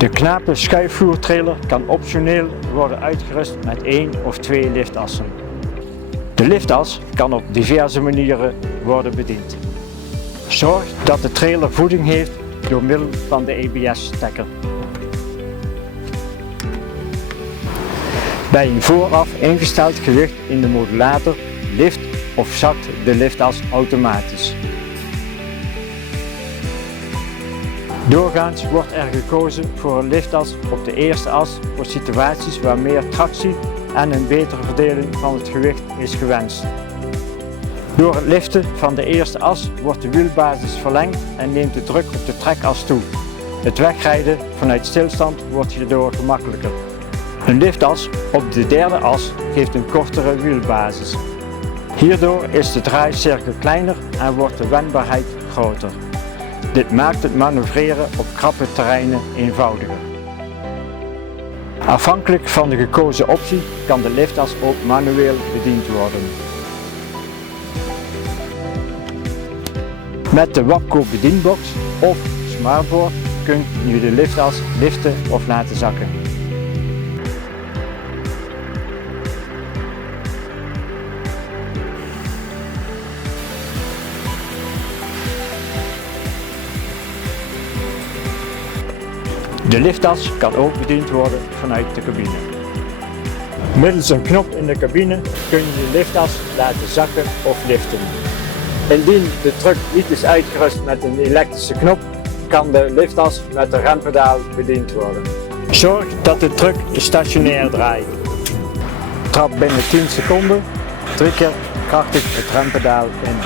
De knape schuifvoertrailer kan optioneel worden uitgerust met 1 of 2 liftassen. De liftas kan op diverse manieren worden bediend. Zorg dat de trailer voeding heeft door middel van de ABS-stekker. Bij een vooraf ingesteld gewicht in de modulator lift of zakt de liftas automatisch. Doorgaans wordt er gekozen voor een liftas op de eerste as voor situaties waar meer tractie en een betere verdeling van het gewicht is gewenst. Door het liften van de eerste as wordt de wielbasis verlengd en neemt de druk op de trekas toe. Het wegrijden vanuit stilstand wordt hierdoor gemakkelijker. Een liftas op de derde as geeft een kortere wielbasis. Hierdoor is de draaicirkel kleiner en wordt de wendbaarheid groter. Dit maakt het manoeuvreren op krappe terreinen eenvoudiger. Afhankelijk van de gekozen optie kan de liftas ook manueel bediend worden. Met de Wapco bedienbox of smartboard kunt u de liftas liften of laten zakken. De liftas kan ook bediend worden vanuit de cabine. Middels een knop in de cabine kun je de liftas laten zakken of liften. Indien de truck niet is uitgerust met een elektrische knop, kan de liftas met een rempedaal bediend worden. Zorg dat de truck stationair draait. Trap binnen 10 seconden 3 keer krachtig het rempedaal in.